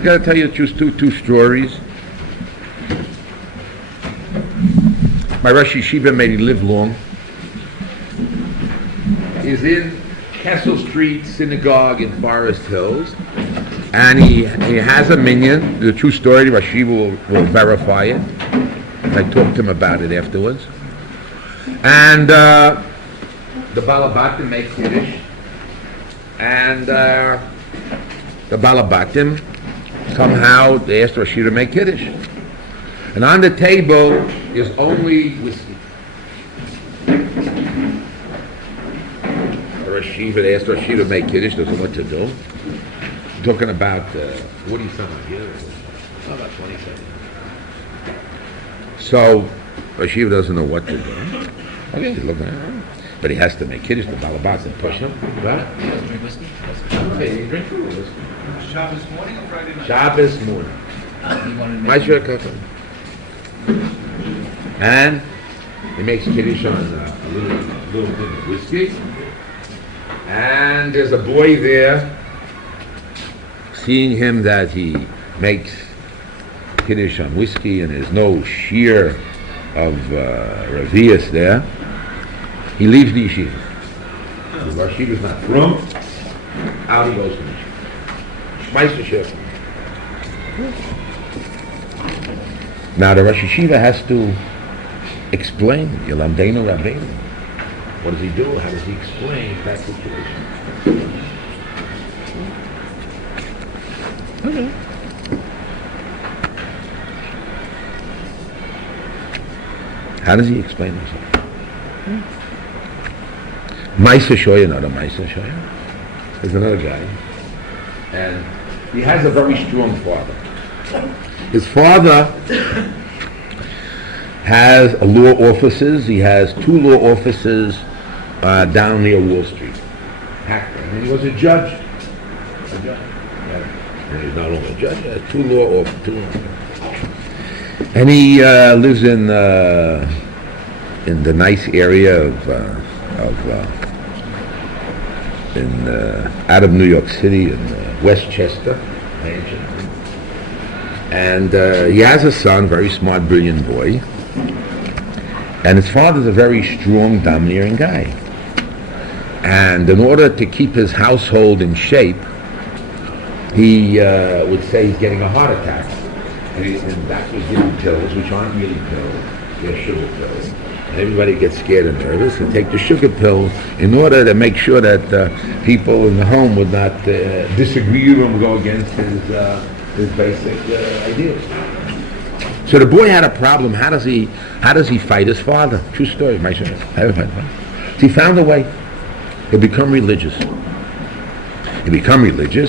I gotta tell you the truth, two stories. My Rosh Yeshiva made me live long. He's in Kessel Street Synagogue in Forest Hills, and he has a minyan. The true story, the Rosh Yeshiva will verify it. I talked to him about it afterwards. And the Balabatim make Kiddush, and the Balabatim somehow they asked Rosh Yeshiva to make Kiddush. And on the table is only whiskey. Rosh Yeshiva, they asked Rosh Yeshiva to make Kiddush, doesn't know what to do. I'm talking about, what do you sound like here? About 20 seconds. So, Rosh Yeshiva doesn't know what to do. Okay, he's looking at it. But he has to make Kiddush, the Balabats and push him. Right? He doesn't drink whiskey? Okay, he drinks whiskey. Shabbos morning or Friday night? Shabbos morning. He wanted to My make shirkatan. And he makes Kiddush on a little bit of whiskey. And there's a boy there, seeing him that he makes Kiddush on whiskey and there's no Shiur of Revius there. He leaves the yeshiva. The Rosh Yeshiva's not from. Out he goes to the yeshiva. Meister Shef. Now the Rosh Yeshiva has to explain. Yelamdeinu Rabbeinu. What does he do? How does he explain that situation? Okay. How does he explain himself? Maisa Shoya, not a Maisa Shoya. There's another guy. And he has a very strong father. His father has law offices. He has 2 law offices down near Wall Street. And he was a judge. And he's not only a judge, he has 2 law offices. And he lives in the nice area of out of New York City in Westchester mansion. And he has a son, very smart, brilliant boy. And his father's a very strong, domineering guy. And in order to keep his household in shape, he would say he's getting a heart attack. And doctors give him pills, which aren't really pills, they're sugar pills. And everybody gets scared and nervous and take the sugar pills in order to make sure that people in the home would not disagree with him, go against his basic ideas. So the boy had a problem. How does he fight his father? True story, my son. So he found a way. He'll become religious.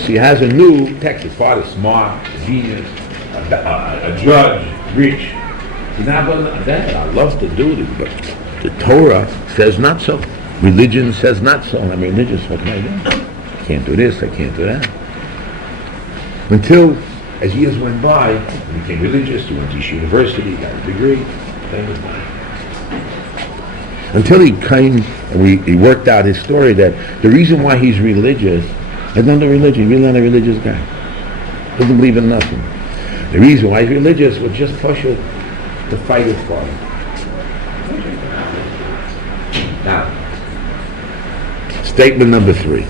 He has a new text. His father's smart, genius, a judge, rich. He's not going to that. I love to do this, but the Torah says not so. Religion says not so. I'm religious. What can I do? I can't do this. I can't do that. Until, as years went by, he became religious. He went to Yeshiva University, got a degree. Until he came, and he worked out his story that the reason why he's religious is not the religion. He's really not a religious guy. Doesn't believe in nothing. The reason why he's religious was just push it to fight his father. Now, statement number 3.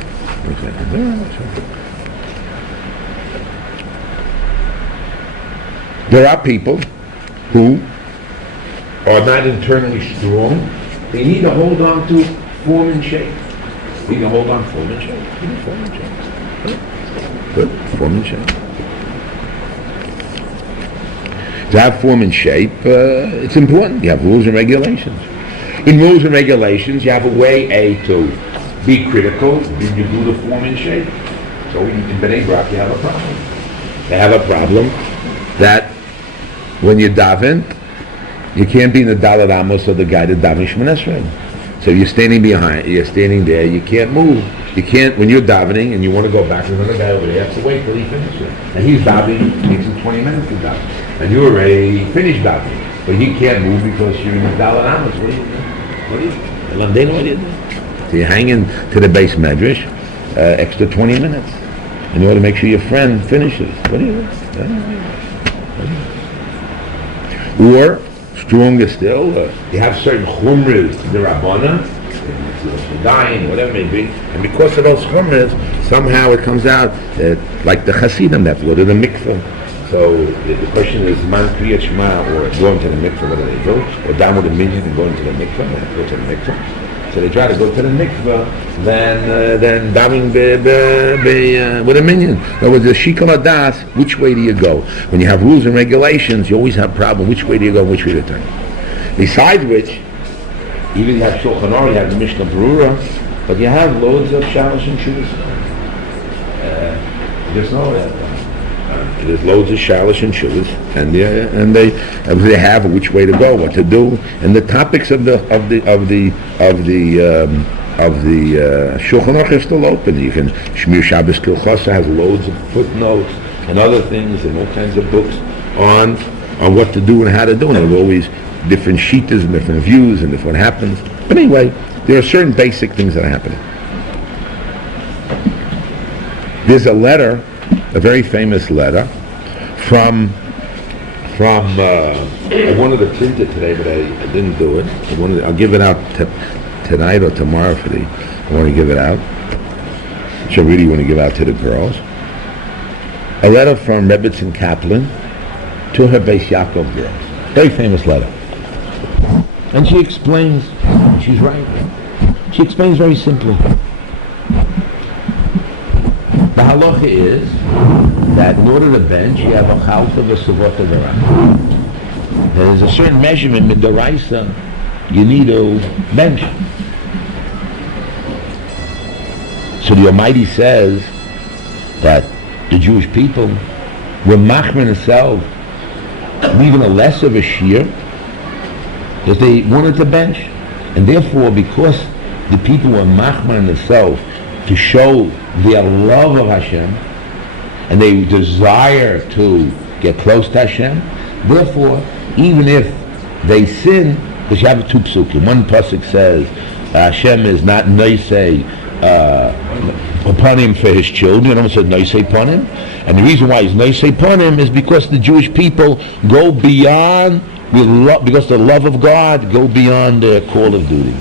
There are people who are not internally strong. They need to hold on to form and shape. They need to hold on form and shape. Good, form and shape. To have form and shape, it's important. You have rules and regulations. In rules and regulations, you have a way, to be critical, then you do the form and shape. So in B'nai Brak, you have a problem. They have a problem that when you daven, you can't be in the Daled Amos of the guy that daven Shemona Esrei. So you're standing there, you can't move. You can't, when you're davening and you want to go back, there's another guy over there, you have to wait till he finishes. And he's davening, it takes him 20 minutes to daven. And you already finished davening. But he can't move because you're in the Daled Amos. What do you do? So you're hanging to the base medrash, extra 20 minutes. in order to make sure your friend finishes. What do you do? Or, stronger still, you have certain chumras, the Rabbana, dying, whatever it may be, and because of those chumras, somehow it comes out that, like the Hasidim, they have to go to the mikveh. So the question is, man kriyat shema or going to the mikveh, what do they do? Or down with a minyan and going to the mikveh, they have to go to the mikveh. So they try to go to the mikveh, then davening with a minyan. In other words, the shikol hadas, which way do you go? When you have rules and regulations, you always have a problem. Which way do you go, which way to turn? Besides which, even you have Shulchan Aruch, you have the Mishnah Berurah, but you have loads of shalosh and shuvas. Just know that. There's loads of shalosh and shuvas, and they have which way to go, what to do, and the topics of the Shulchan Aruch is still open. You can Shmir Shabbos Kilchasa has loads of footnotes and other things and all kinds of books on what to do and how to do, and there's always different shittas and different views and what happens. But anyway, there are certain basic things that are happening. There's a letter, a very famous letter from I wanted to print it today, but I didn't do it. I'll give it out tonight or tomorrow I want to give it out, which I really want to give out to the girls. A letter from Rebbetzin Kaplan to her Beis Yaakov girls. Very famous letter. And she explains, she's right. She explains very simply. The halacha is that in order to bench, you have a chalta v'savota d'oraisa. There's a certain measurement in d'oraisa you need to bench. So the Almighty says that the Jewish people were machmer themselves, even a less of a shiur, because they wanted to bench. And therefore, because the people were machmer themselves to show their love of Hashem, and they desire to get close to Hashem, therefore, even if they sin, because you have two psukim. One pasuk says, Hashem is not noisei upon him for his children. Another said noisei upon him. And the reason why he's noisei upon him is because the Jewish people go beyond, because the love of God, go beyond their call of duty.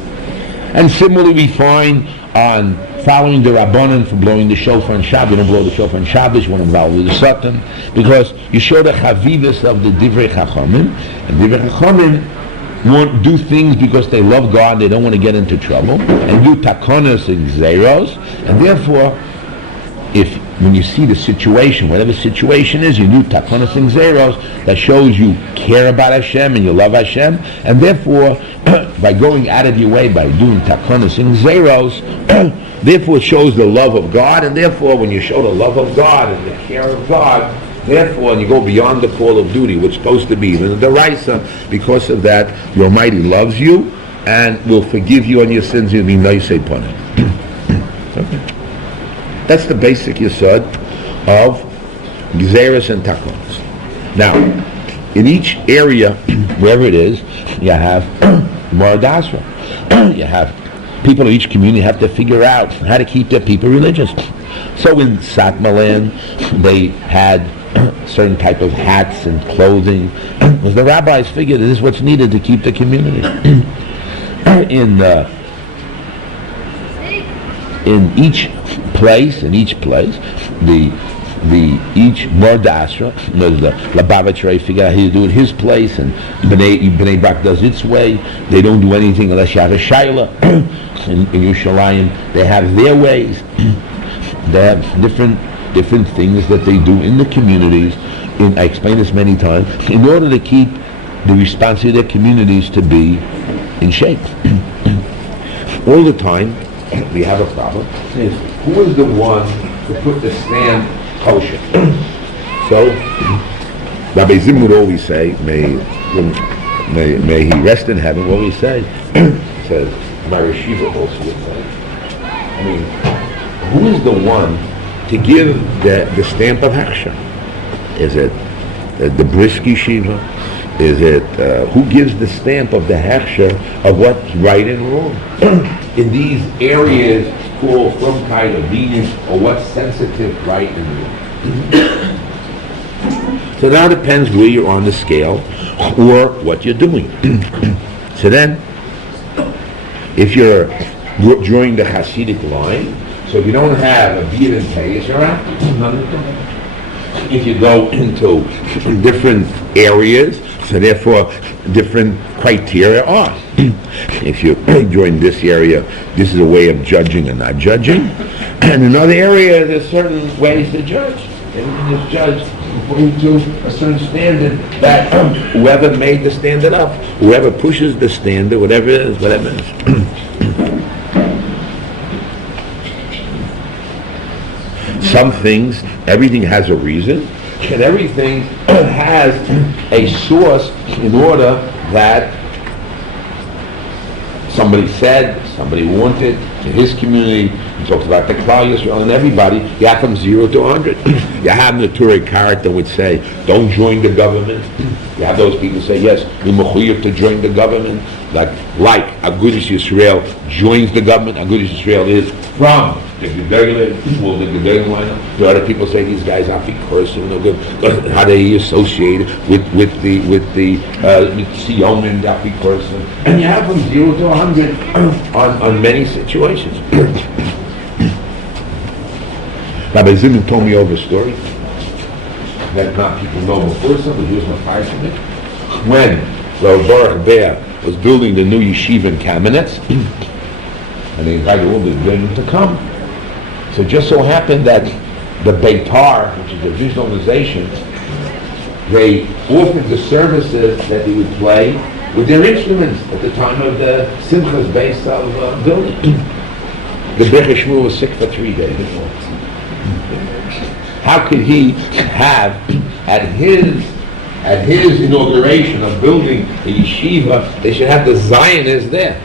And similarly, we find on following the Rabbanan for blowing the shofar on Shabbos. You don't blow the shofar on Shabbos, you want to involve with the Satan, because you show the chavivus of the Divrei Chachamim, and Divrei Chachamim won't do things because they love God, they don't want to get into trouble, and do takonos and zeros, and therefore, when you see the situation, whatever situation is, you do takonos and zeros, that shows you care about Hashem and you love Hashem, and therefore, by going out of your way, by doing takonos and zeros, therefore it shows the love of God, and therefore when you show the love of God and the care of God, therefore when you go beyond the call of duty, which is supposed to be even the Raisa, because of that, the Almighty loves you and will forgive you on your sins. You'll be nice upon Him. Okay. That's the basic yesod of Gzeres and Takonos. Now, in each area, wherever it is, you have Mordechai. You have people of each community have to figure out how to keep their people religious. So in Satmar land, they had certain type of hats and clothing, because the rabbis figured this is what's needed to keep the community. In each place, each Mordechai, the Lubavitcher figured out how to do it his place, and Bnei Brak does its way. They don't do anything unless you have a Shaila. In Yerushalayim, they have their ways. They have different things that they do in the communities. I explained this many times, in order to keep the responsibility of their communities to be in shape. All the time, we have a problem. Is who is the one to put the stand kosher? So, Rabbi Zim would always say, may he rest in heaven, what he says, says, my Yeshiva also would say, I mean, who is the one to give the stamp of Hechsher? Is it the Brisk Yeshiva? Is it, who gives the stamp of the Hechsher of what's right and wrong? in these areas called Frumkeit or Venus, or what's sensitive right in the room. So now it depends where you're on the scale or what you're doing. So then, if you're drawing the Hasidic line, so if you don't have a beard and payas, you're out. If you go into different areas, so therefore different criteria are. If you join this area, this is a way of judging and not judging. And in other areas, there's certain ways to judge. Everything is judged according to a certain standard that whoever made the standard up, whoever pushes the standard, whatever it is, whatever it is. Some things, everything has a reason, and everything has a source in order that somebody said, somebody wanted, in his community. He talks about the Klal Yisrael and everybody. You have from 0 to 100. You have the Torah character would say, don't join the government. You have those people say, yes, you're mechuyev to join the government. Like Agudas Yisrael joins the government. Agudas Yisrael is from the Gedolim, well, the Gedolim lineup. The other people say these guys are person, no good. How they associated with Tziyon and Dafi person. And you have from 0 to 100 on many situations. Rabbi Zimmer told me over a story that not people know before, somebody who was in a fire from it. When Rabbi Baruch Bear was building the new Yeshiva in Kamenetz, and they invited all the women to come. So it just so happened that the Beitar, which is the visualization, they offered the services that they would play with their instruments at the time of the Simchas base of building. The Bechei Shmuel was sick for 3 days. How could he have at his inauguration of building the yeshiva, they should have the Zionists there?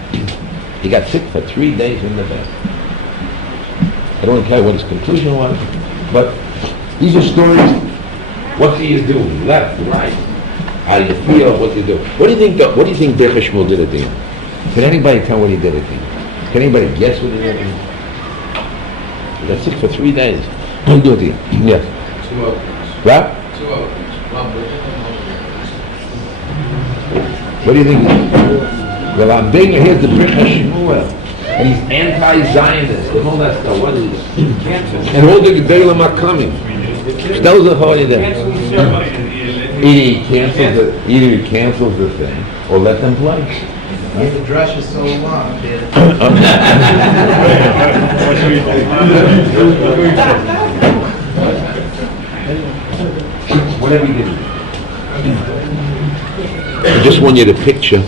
He got sick for 3 days in the bed. I don't care what his conclusion was, but these are stories. What he is doing, left, right. How do you feel? What do you do? What do you think? What do you think Bechei Shmuel did at the end? Can anybody tell what he did at the end? Can anybody guess what he did at the end? He got sick for 3 days. What do you do at the end? Yes. 2 hours. What? 2 hours. What do you think? Well, I'm big, here's the Bechei Shmuel, and he's anti-Zionist, and all that stuff. What is this? And all the Gedolim are coming. That was a holiday. Either he cancels the thing, or let them play. The dress is so long, Whatever you do. I just want you to picture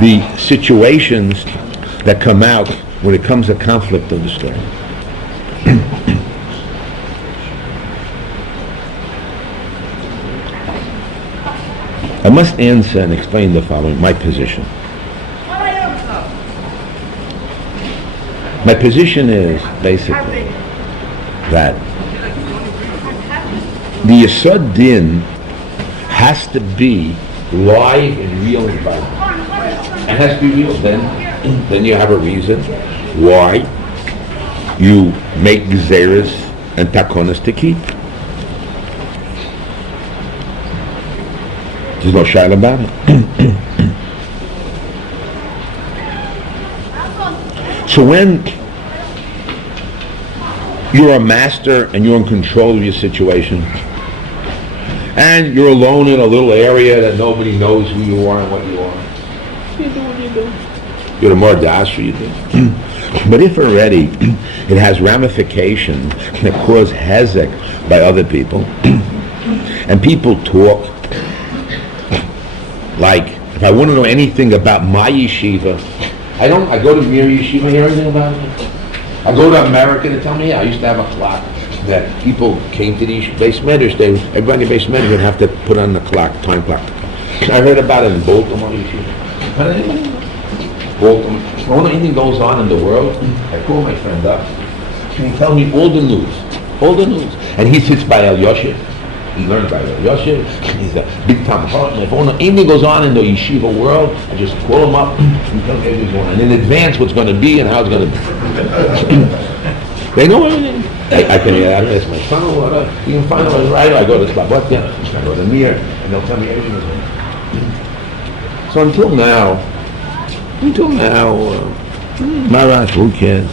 the situations that come out when it comes to conflict of the story. I must answer and explain the following, my position. My position is basically that the Yesod Din has to be live in real environment. It has to be real. Then you have a reason why you make gezeres and takonas to keep. There's no shayla about it. So when you're a master and you're in control of your situation, and you're alone in a little area that nobody knows who you are and what you are, you do what you do. You're the Mordechai, you do. But if already it has ramifications that cause hezek by other people, and people talk, like, if I want to know anything about my yeshiva, I go to your yeshiva, hear anything about it? I go to America to tell me, yeah, I used to have a clock that people came to these base measures. Everybody in base measures would have to put on the clock, time clock. I heard about it in Baltimore yeshiva. Baltimore. When anything goes on in the world, I call my friend up. Can you tell me all the news? And he sits by El Yoshev. He learned by Rabbi Yosef. He's a big time partner. If anything goes on in the yeshiva world, I just call him up and tell me everything's going on. And in advance what's going to be and how it's going to be. They know everything. I can ask my son, you can find out right. I go to Botzer, I go to Mir, and they'll tell me everything is going on. So until now, Marash, who cares?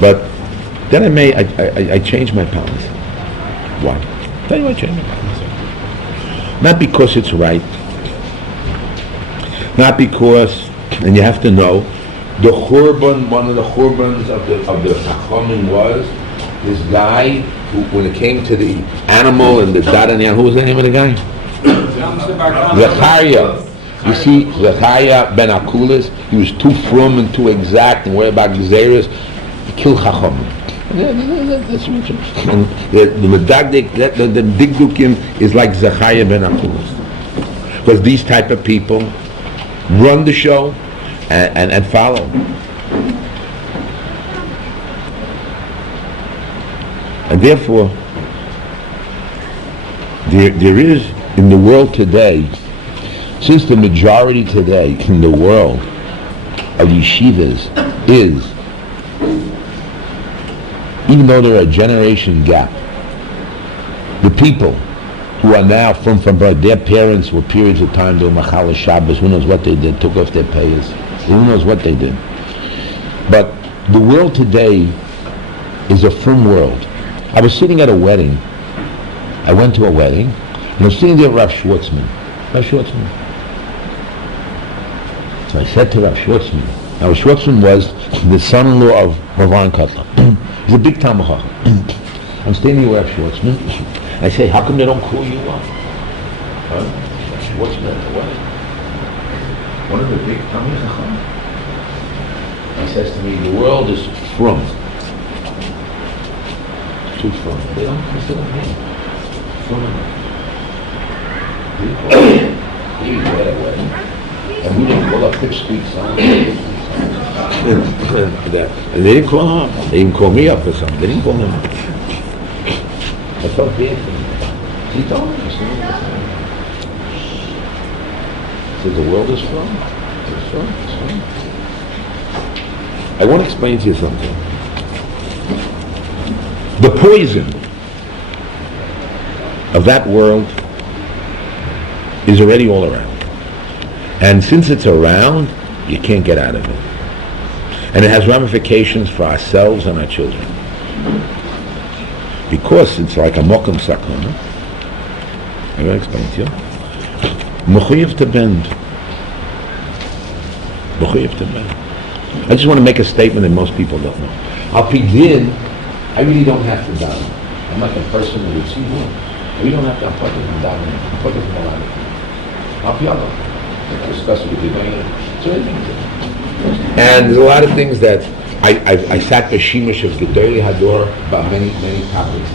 But then I changed my policy. Why? Tell you why I changed my policy. Not because it's right. Not because, and you have to know, the churban, one of the churbans of the Chachamim was this guy who, when it came to the animal and the Dadanyan, who was the name of the guy? Zechariah. You see, Zechariah ben Akulis, he was too frum and too exact and worried about Gezeres. He killed Chachamim. That's rich. And the Medagdik, the Digdukim is like Zechariah ben Akulis. Because these type of people run the show and follow. And therefore, there is in the world today, since the majority today in the world of yeshivas is, even though there are a generation gap, the people who are now from birth, their parents were periods of time doing Machal Shabbos, who knows what they did, took off their payers, who knows what they did. But the world today is a firm world. I was sitting at a wedding. I went to a wedding, and I was sitting there with Rav Schwartzman. So I said to Rav Schwartzman, now Rav Schwartzman was the son-in-law of Rav Kotler. He's a big Talmud Chacham. I'm standing with Rav Schwartzman. I say, how come they don't call you up? Schwartzman at the wedding. One of the big Talmud Chacham. He says to me, the world is from. Too from. They don't consider me. From. He was at a wedding. And we didn't call up Pipsqueak songs. And they didn't call him up. They didn't call me up for something. They didn't call him up. I felt bad for him. He told me. He said, the world is from. It's from. I want to explain to you something. The poison of that world is already all around. And since it's around, you can't get out of it. And it has ramifications for ourselves and our children. Because it's like a mokum sakana. I'm going to explain to you. Mechuyev to bend. Mechuyev to bend. I just want to make a statement that most people don't know. Al Pidin, I really don't have to daven. I'm like a person who would see one. I really don't have to. I'm plugging from davening. I'm plugging from a lot of things. Al Piyalo. I discuss it with you. And there's a lot of things that I sat the Shemesh of Gedolei Hador about many topics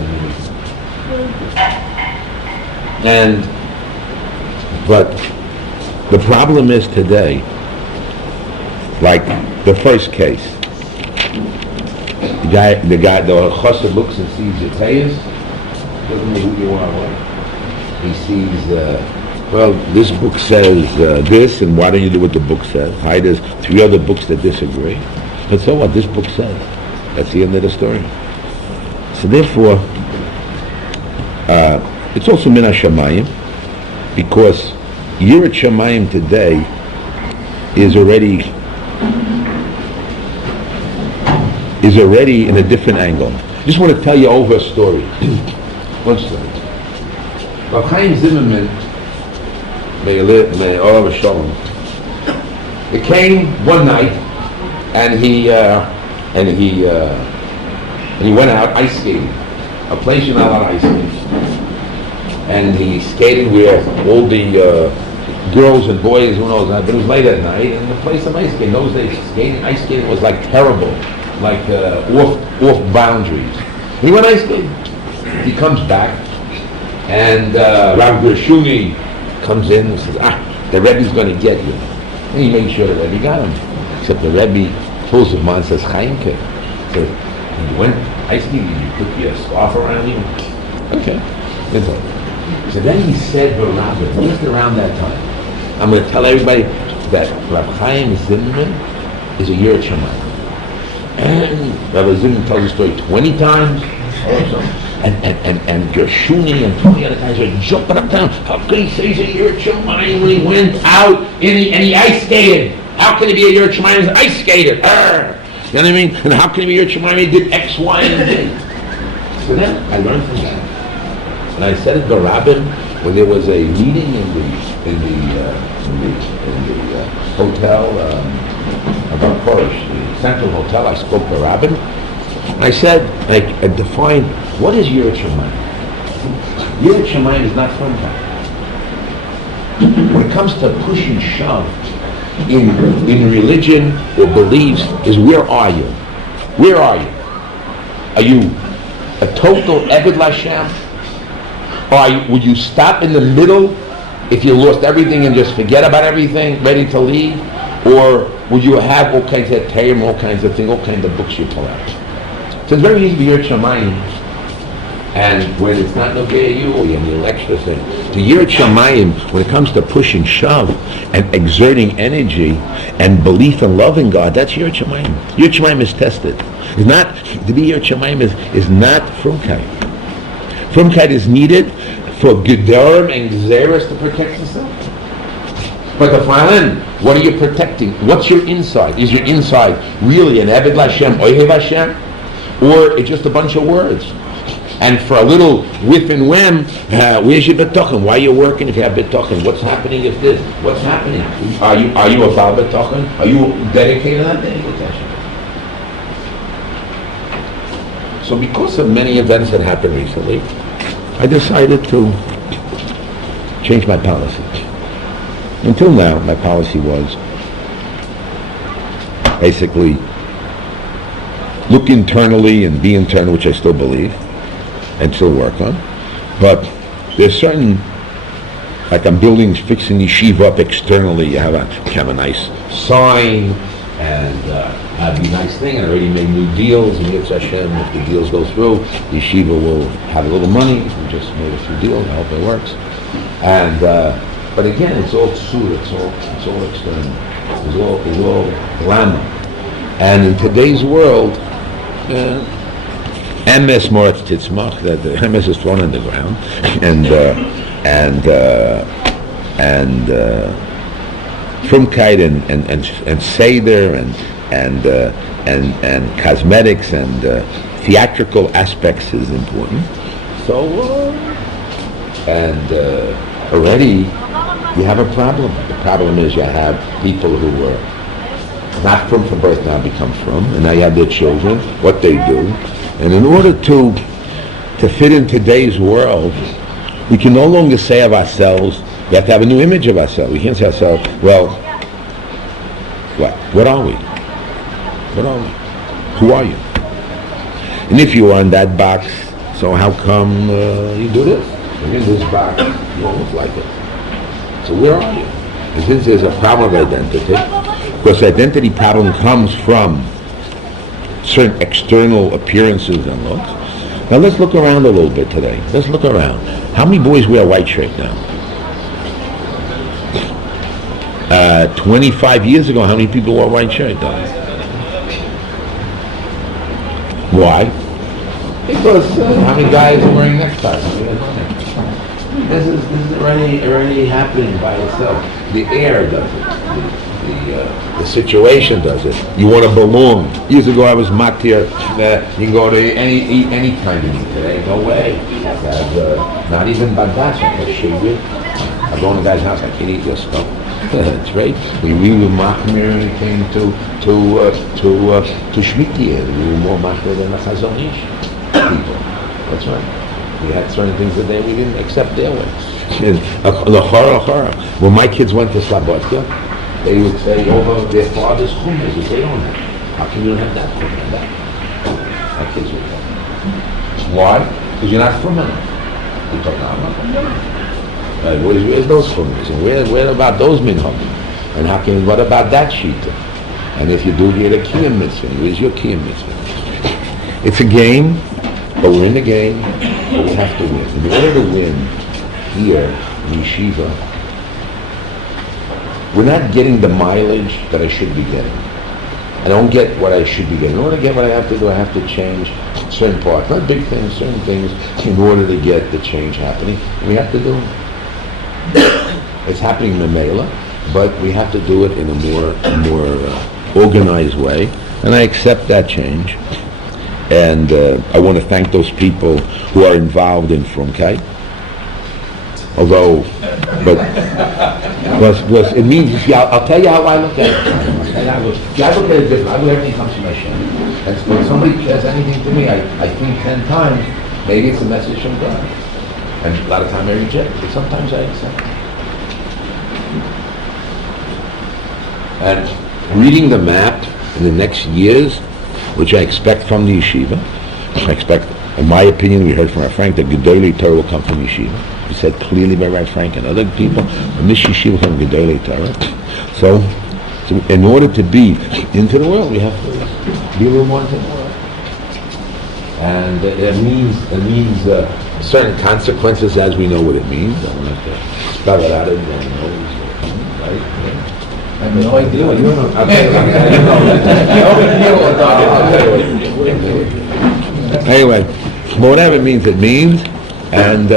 but the problem is today, like the first case, the chassid looks and sees your tayas, doesn't know who you are. He sees. Well, this book says this, and why don't you do what the book says? Hi, there's 3 other books that disagree. But so what? This book says. That's the end of the story. So therefore, it's also min hashamayim, because Yirat Shamayim today is already in a different angle. I just want to tell you over a story. One story. Rav Chaim Zimmerman, may all of Shalom. He came one night, and he went out ice skating, a place you're not allowed ice skating. And he skated with all the girls and boys, who knows, but it was late at night, and the place of ice skating. In those days, ice skating was like terrible, like off boundaries. He went ice skating. He comes back, and Rav Gershuni comes in and says, the Rebbe's going to get you. And he made sure the Rebbe got him. Except the Rebbe pulls his mind and says, Chaimke. So you went ice skating, you put your scarf around you? Okay. So then he said, Rabbi, just around that time, I'm going to tell everybody that Rabbi Chaim Zimmerman is a Yirut Shamayim. And Rabbi Zimmerman tells the story 20 times. And Gershuni and 20 other guys are jumping up and down. How could he say he's a Yirut Shamayim when he went out and he ice skated? How can he be a Yirut Shamayim and ice skated? Arr! You know what I mean? And how can he be a Yirut Shamayim he did X, Y, and Z? So then I learned from that. And I said it to Rabbi when there was a meeting in the hotel about Korish, the Central Hotel. I spoke to Rabbi. And I said, I defined, what is Yirut Shamayim? Yirut Shamayim is not from God. When it comes to push and shove in religion or beliefs, is where are you? Where are you? Are you a total Eved Lashem? Or would you stop in the middle if you lost everything and just forget about everything, ready to leave? Or would you have all kinds of Torah, all kinds of things, all kinds of books you pull out? So it's very easy to be Yirut Shamayim, and when it's not Nogei you, or you have the extra thing. To Yirut Shamayim, when it comes to push and shove, and exerting energy, and belief and love in God, that's Yirut Shamayim. Yirut Shamayim is tested. It's not, to be Yirut Shamayim is not Frumkeit. Frumkeit is needed for Gedorim and Gzeres to protect yourself. But the final, what are you protecting? What's your inside? Is your inside really an Eved Lashem, Ohev Hashem? Or it's just a bunch of words? And for a little whiff and wham, where's your betochen? Why are you working if you have betochen? What's happening if this? What's happening? Are you a Baal betochen? Are you dedicated on that? So because of many events that happened recently, I decided to change my policy. Until now, my policy was basically look internally and be internal, which I still believe and still work on. But there's certain, like I'm fixing Yeshiva up externally. You have a nice sign and have a nice thing. And I already made new deals. And Yitzhak Hashem, if the deals go through, Yeshiva will have a little money. We just made a few deals. I hope it works. And but again, it's all tzur. It's all external. It's all glamour. And in today's world, MS Moritz Titzmach, that the MS is thrown on the ground, and Frumkeit and Seder and cosmetics and theatrical aspects is important. So already you have a problem. The problem is you have people who were not from birth now become from, and now you have their children, what they do. And in order to fit in today's world, we can no longer say of ourselves, we have to have a new image of ourselves. We can't say ourselves, well, what are we? What are we? Who are you? And if you are in that box, so how come you do this? You're in this box, you don't look like it. So where are you? And since there's a problem of identity, because the identity problem comes from certain external appearances and looks. Now let's look around a little bit today. Let's look around. How many boys wear a white shirt now? 25 years ago, how many people wore a white shirt though? Why? Because how many guys are wearing neckties? This is already happening by itself. The air does it. The situation does it. You want to belong. Years ago I was mocked here. You can go to any kind of meet today. No way. Not even Badass. I can Shiur. I go in a guy's house. I can't eat your stuff. That's right. We were mocking when it came to Shemitah. We were more mocked than the Chazon Ish people. That's right. We had certain things that we didn't accept their way. When my kids went to Slabotka, they would say over their father's chumras, which they don't have. How come you don't have that chumra? That? My kids would say. Why? Because you're not from enough. You talk about where's those chumras? And where about those minhagim? And how can, what about that shita? And if you do get a kiyum mitzvah, where's your kiyum mitzvah? It's a game, but we're in the game. but we have to win. In order to win here in Yeshiva, we're not getting the mileage that I should be getting. I don't get what I should be getting. In order to get what I have to do, I have to change certain parts, not big things, certain things, in order to get the change happening. We have to do it. It's happening in the Mela, but we have to do it in a more organized way, and I accept that change. And I want to thank those people who are involved in Frumkeit. Although, but it means, I'll tell you how I look at it. I look at it different. I look at everything comes from Hashem. And when somebody says anything to me, I think 10 times, maybe it's a message from God. And a lot of times I reject it, but sometimes I accept it. And reading the map in the next years, which I expect from the Yeshiva, I expect, in my opinion, we heard from our Frank, that Gedolei Torah will come from Yeshiva. He said clearly by Rabbi Frank and other people, and this Yeshiva from Gedolei Torah. So in order to be into the world, we have to be a little more into the world. And it means certain consequences, as we know what it means. I don't have to spell it out of the nose, right? I have no idea. You don't know. Anyway, but whatever it means, and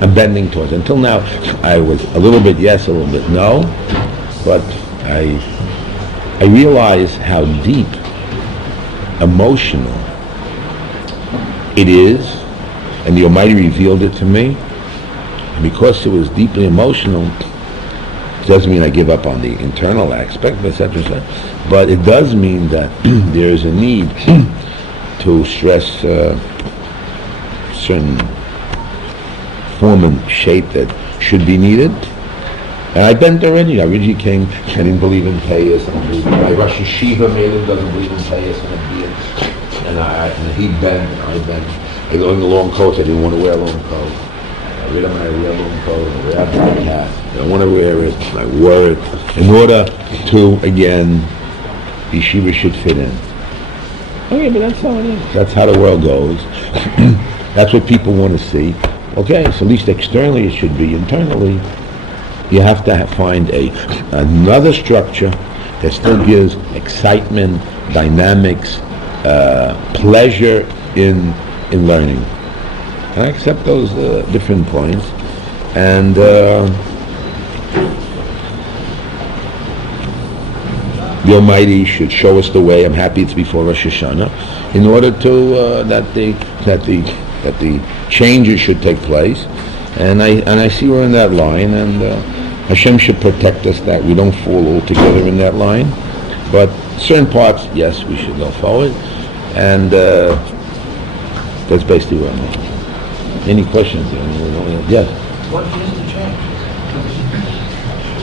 I'm bending towards it. Until now, I was a little bit yes, a little bit no, but I realize how deep, emotional it is, and the Almighty revealed it to me, and because it was deeply emotional, it doesn't mean I give up on the internal aspect, etc., but it does mean that there is a need to stress certain form and shape that should be needed. And I bent already. I originally came, I didn't believe in Teis. My Rosh Yeshiva Melin doesn't believe in Teis and a beard. And he bent, and I bent. I learned the long coats. I didn't want to wear a long coat. I read I wear a long coat. I wear a black hat. I don't want to wear it. I wore it in order to, again, Yeshiva should fit in. Okay, but that's how it is. That's how the world goes. That's what people want to see. Okay, so at least externally it should be. Internally, you have to find another structure that still gives excitement, dynamics, pleasure in learning. And I accept those different points. And the Almighty should show us the way. I'm happy it's before Rosh Hashanah, in order to that the changes should take place, and I see we're in that line, and Hashem should protect us that we don't fall altogether in that line. But certain parts, yes, we should go forward, and that's basically where I'm at. Any questions? Yes. What is the change?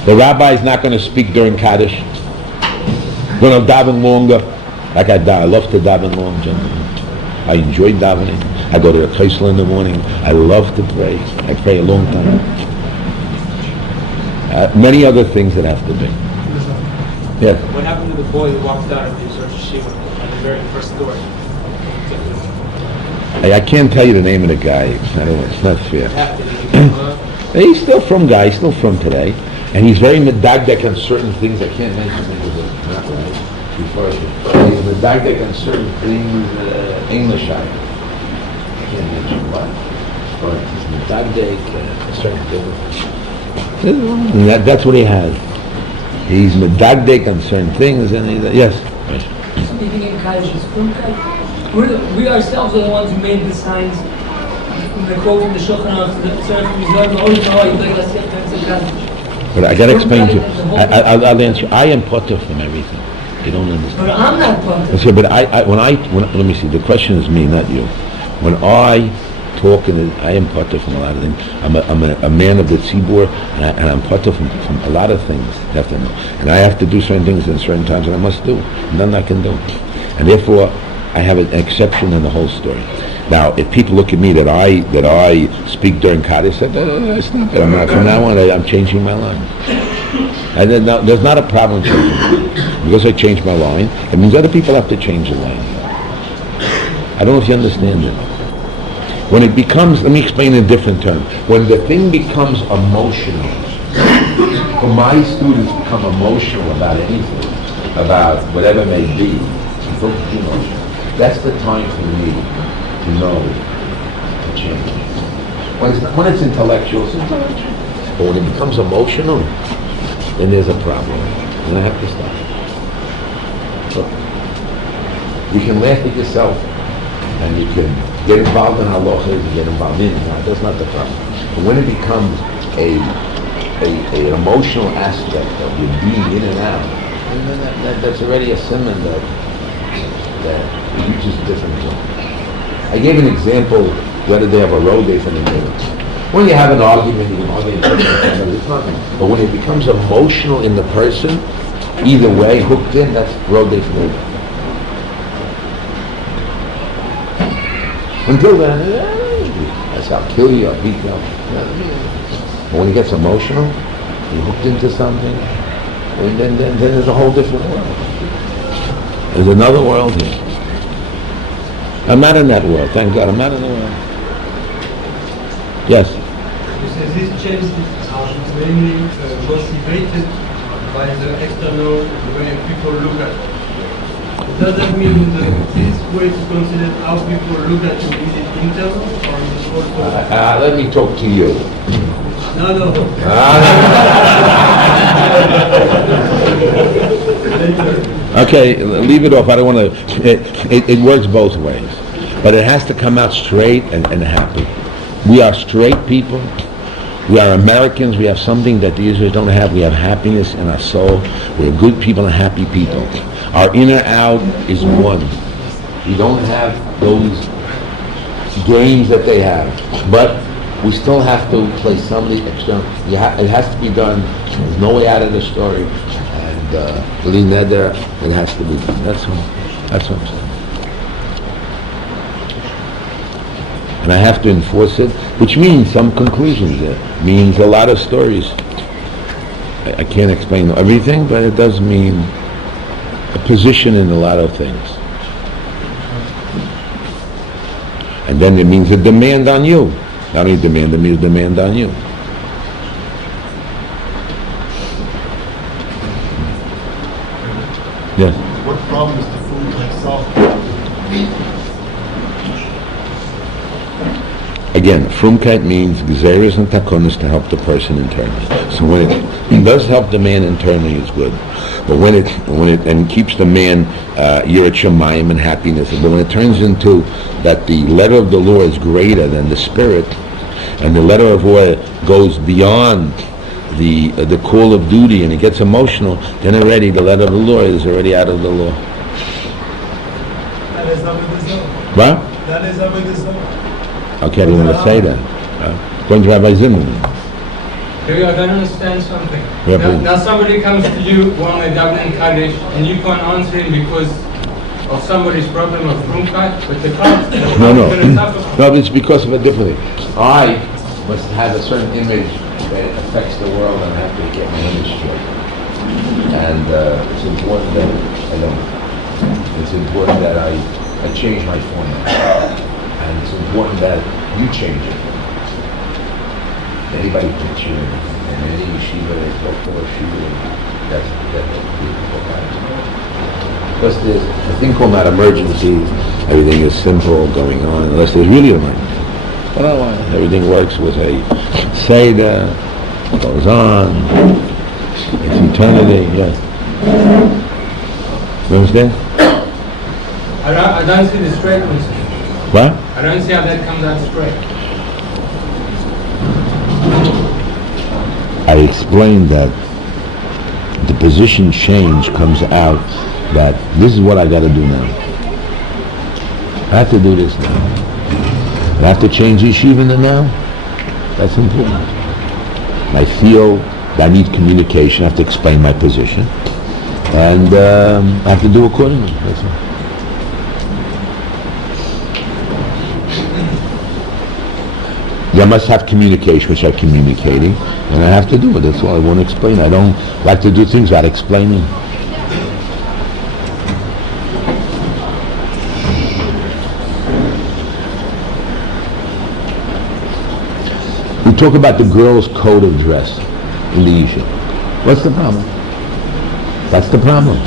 The rabbi is not going to speak during Kaddish. Going to daven longer. Like I love to daven long, gentlemen. I enjoy davening. I go to the Kaisel in the morning. I love to pray. I pray a long time. Many other things that have to be. Yeah. What happened to the boy who walked out of his Rosh Yeshiva at the very first door? I can't tell you the name of the guy. I don't know. It's not fair. He's still from guy. He's still from today. And he's very medagdek on certain things. I can't mention it because it's not right. He's medagdek on certain things, English I can't mention what. But he's medagdek certain things. And that's what he has. He's medagdek on certain things, and he's, yes. Speaking in Kaddish is Frumkeit. We ourselves are the ones who made the signs. The quote from the Shulchan Aruch, the Tzarech Mizrah, but I got to explain to you. I'll answer you. I am potter from everything. You don't understand. But I'm not potter. Okay, but let me see. The question is me, not you. When I talk, I am potter from a lot of things. I'm a man of the tzibur, and I'm potter from a lot of things. You have to know. And I have to do certain things in certain times, and I must do. None I can do. And therefore, I have an exception in the whole story. Now, if people look at me that I speak during Kaddish, I said, stop it. I'm not, from now on, I'm changing my line. And then now, there's not a problem changing. Because I changed my line, it means other people have to change the line. I don't know if you understand it. When it becomes, let me explain in a different term. When the thing becomes emotional, when my students become emotional about anything, about whatever it may be, that's the time for me to know to change. When it's intellectual, it's intellectual. But when it becomes emotional, then there's a problem. And I have to stop. So, you can laugh at yourself, and you can get involved in halachas and get involved in it. That's not the problem. But when it becomes an emotional aspect of your being in and out, and then that's already a simon that reaches a different zone. I gave an example whether they have a road day for the minutes. When you have an argument, you can argue, it's nothing. But when it becomes emotional in the person, either way, hooked in, that's road day for the minutes. Until then, that's I'll kill you, I'll beat you up. But when he gets emotional, he hooked into something, and then there's a whole different world. There's another world here. I'm not in that world, thank God, I'm not in the world. Yes? This change is mainly motivated by the external, the way people look at it. Does that mean that this way to consider how people look at you, is it internal or is it also... Let me talk to you. No. Okay, leave it off. I don't want to... It works both ways. But it has to come out straight and happy. We are straight people. We are Americans. We have something that the Israelis don't have. We have happiness in our soul. We're good people and happy people. Our inner out is one. We don't have those games that they have. But we still have to play somebody external. It has to be done. There's no way out of the story. And Bli Neder, it has to be done. That's what I'm saying. And I have to enforce it, which means some conclusions. It means a lot of stories. I can't explain everything, but it does mean a position in a lot of things. And then it means a demand on you. Not only demand, it means demand on you. Yes? What problem is the food like soft? Again, frumkeit means gzeres and takonis to help the person internally. So when it does help the man internally, it's good. But when it and keeps the man yirat shamayim and happiness, but when it turns into that the letter of the law is greater than the spirit, and the letter of law goes beyond the call of duty, and it gets emotional, then already the letter of the law is already out of the law. That is avodah. What? That is avodah. Okay, I didn't want to say that. Going to Rabbi Zimmerman. Maybe I don't understand something. Yeah, now somebody comes to you while they're davening Kaddish, and you can't answer him because of somebody's problem of frumkeit, but the Kaddish is No, going to suffer. No, it's because of a different thing. I must have a certain image that affects the world, and I have to get my image straight. And it's important that I don't. It's important that I change my format. And it's important that you change it. Anybody can change it. And any yeshiva that's built for Shiur, that's because there's a thing called not emergencies. Everything is simple going on, unless there's really an emergency. But everything works with a Seder, goes on, it's eternity, yes. You understand? I don't see the straightness. What? I don't see how that comes out straight. I explained that the position change comes out that this is what I got to do now. I have to do this now. I have to change yeshiva now. That's important. And I feel that I need communication. I have to explain my position. And I have to do accordingly. That's all. I must have communication, which I'm communicating, and I have to do it. That's all I want to explain. I don't like to do things without explaining. talk about the girl's code of dress in the yeshiva. What's the problem? That's the problem.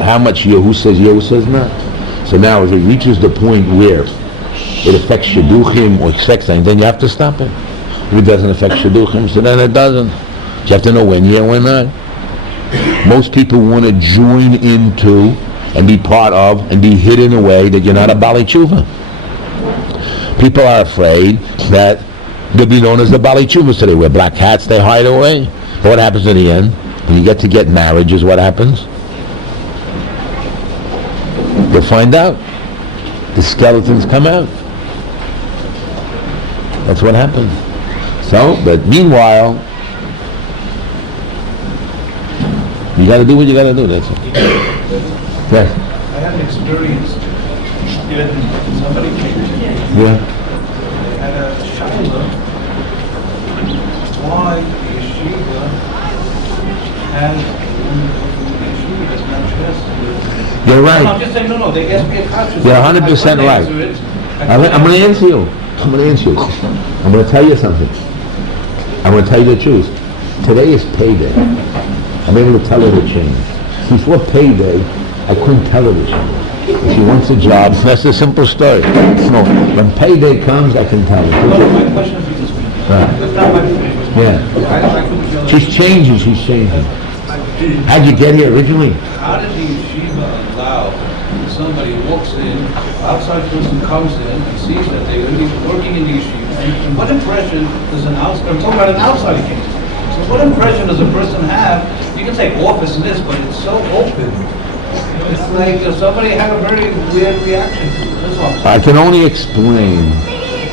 How much Yehu says not. So now if it reaches the point where it affects Shidduchim or sex, then you have to stop it. If it doesn't affect Shidduchim, so then it doesn't. You have to know when yeah, when not. Most people want to join into and be part of and be hid in a way that you're not a Bali Tshuva. People are afraid that they'll be known as the Bali Tshuvas, so they wear black hats, they hide away. But what happens in the end? When you get marriage is what happens. You'll find out. The skeletons come out. That's what happens. So, but meanwhile, you got to do what you got to do. That's it. Yes. I had an experience. Somebody came to me. Yeah. They had a shiur. Why the yeshiva has yeshiva does not dress? You're right. No, I'm just saying, no. They asked me a question. You're 100% right. I'm going to answer you. I'm going to tell you something. I'm going to tell you the truth. Today is payday. I'm able to tell her to change. Before payday, I couldn't tell her to change. If she wants a job, that's a simple story. No, when payday comes, I can tell her. No, my question is this week. That's not my question. Yeah. She's changing. How'd you get here originally? How did the yeshiva allow somebody who walks in, outside person comes in and sees that they're going to be working in the yeshiva, and what impression does I'm talking about an outsider case. So what impression does a person have? You can say office and this, but it's so open. It's like somebody had a very weird reaction to it. That's all. I can only explain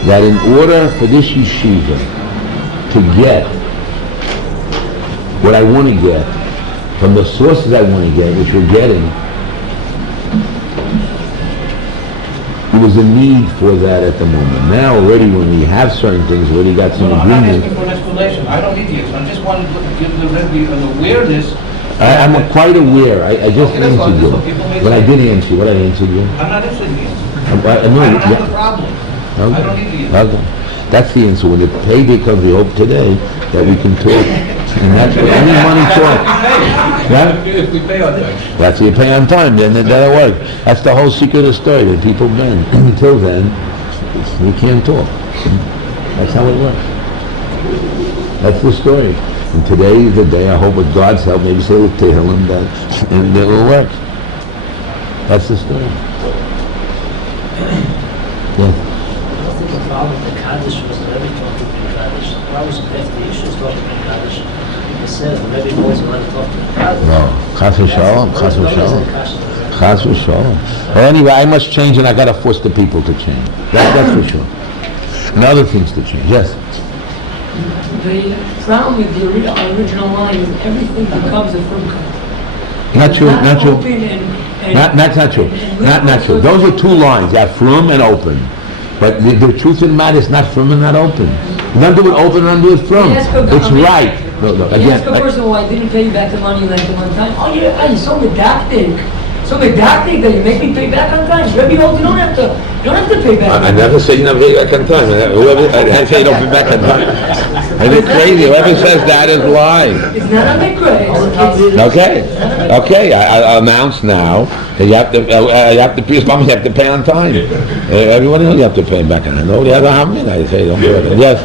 that in order for this yeshiva to get what I want to get from the sources I want to get, which we're getting, there was a need for that at the moment. Now already when we have certain things, we already got some I'm not agreement. asking for an explanation. I don't need the explanation. I just wanted to give the Rabbi an awareness. I'm quite aware. I just Okay, that's fine. answered you. That's what people may But I say. did answer you. What I answered you? I'm not interested in the answer. I know. I don't have a problem. I don't need the answer. Okay. That's the answer. When the payday comes, we hope today that we can talk. And that's what any money talk. Yeah? If we pay our tax. That's what you pay on time, then that'll work. That's the whole secret of the story that people bend. Until then, we can't talk. That's how it works. That's the story. And today is the day, I hope with God's help, maybe say with Tehillim, and it will work. That's the story. Yeah. I think the problem with the Kaddish was the Rebbe talking to the Kaddish. The problem was after the issues talking to the Kaddish. He said the Rebbe always wanted to talk to the Kaddish. No. Chas v'shalom. Chas v'shalom. Chas v'shalom. Well, anyway, I must change and I got to force the people to change. That's for sure. And other things to change. Yes? The problem with the original line is everything becomes a fruit. Not true. Not true. That's not true. and Not true. Those are two lines. You have from and open. But the truth of the matter is not from and not open. You don't do it open and don't do it from. It's right. No, You again. ask a person why I didn't pay you back the money like the one time. Oh, you're so medactic. So medactic that you make me pay back on time. Rebbe holds you don't have to pay back. I never say you never pay back on time. I say you don't pay back on time. I think crazy. Whoever says that is lying. It's not a mikra. Okay. I announce now that you have to pay on time. Everyone knows you have to pay back on time. Nobody has a hammin. I say don't do it. Yes.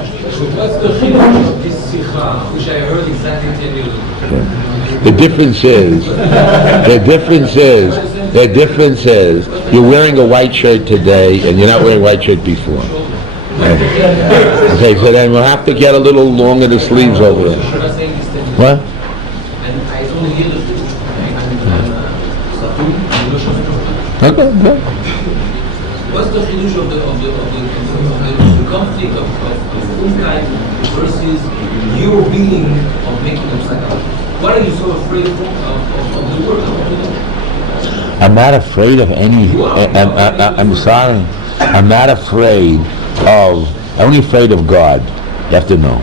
What's the chiddush of this sikha, which I heard exactly 10 years ago? The difference is, you're wearing a white shirt today and you're not wearing a white shirt before. Okay, so then we'll have to get a little longer the sleeves over there. What? And I only hear the Okay, good. What's the chiddush of the conflict of Unkai versus your being of making them psychological? What are you so afraid of the word? I'm not afraid of any. I'm sorry. I'm not afraid of. I'm only afraid of God. You have to know.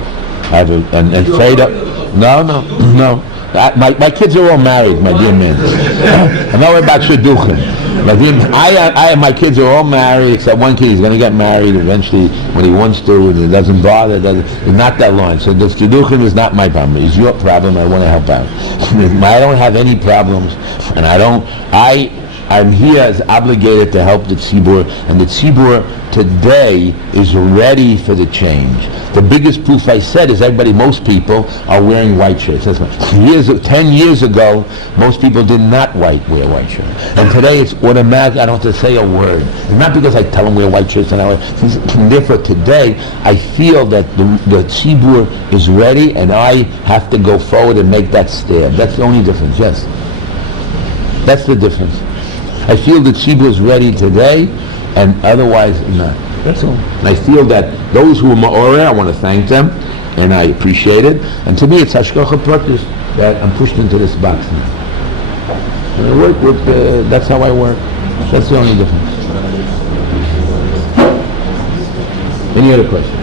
I'm afraid of. No. My kids are all married, my dear man. I'm not worried about shidduchim. My kids are all married, except one kid. He's going to get married eventually when he wants to, and it doesn't bother. It's not that long. So the shidduchim is not my problem. It's your problem. I want to help out. I don't have any problems, and I'm here as obligated to help the tzibur, and the tzibur today is ready for the change. The biggest proof I said is most people are wearing white shirts. 10 years ago, most people did not wear white shirts. And today it's automatic, I don't have to say a word. It's not because I tell them wear white shirts, and therefore today I feel that the tzibur is ready, and I have to go forward and make that step. That's the only difference, yes. That's the difference. I feel the tzibur is ready today, and otherwise not. That's all. And I feel that those who are ma'oreh, I want to thank them, and I appreciate it. And to me, it's hashgacha pratis that I'm pushed into this box now. And I work with, that's how I work. That's the only difference. Any other questions?